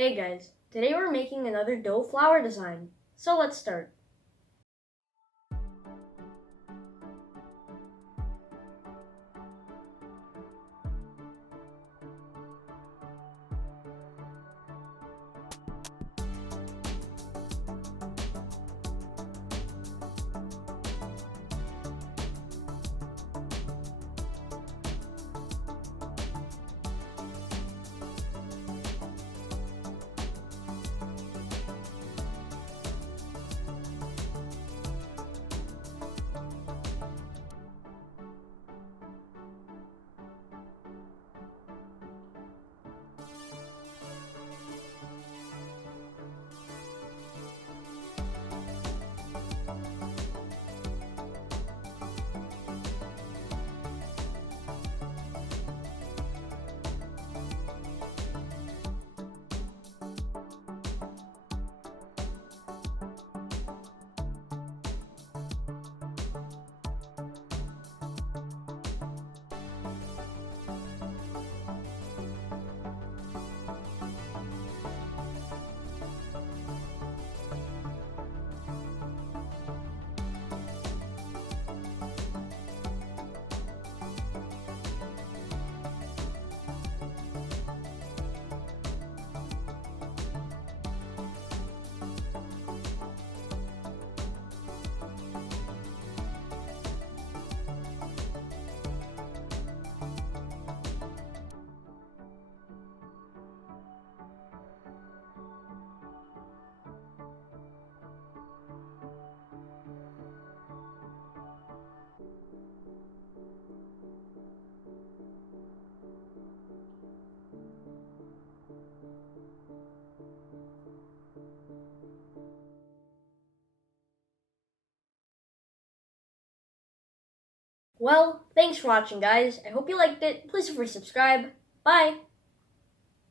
Hey guys, today we're making another dough flower design. So let's start. Well, thanks for watching guys. I hope you liked it. Please feel free to subscribe. Bye!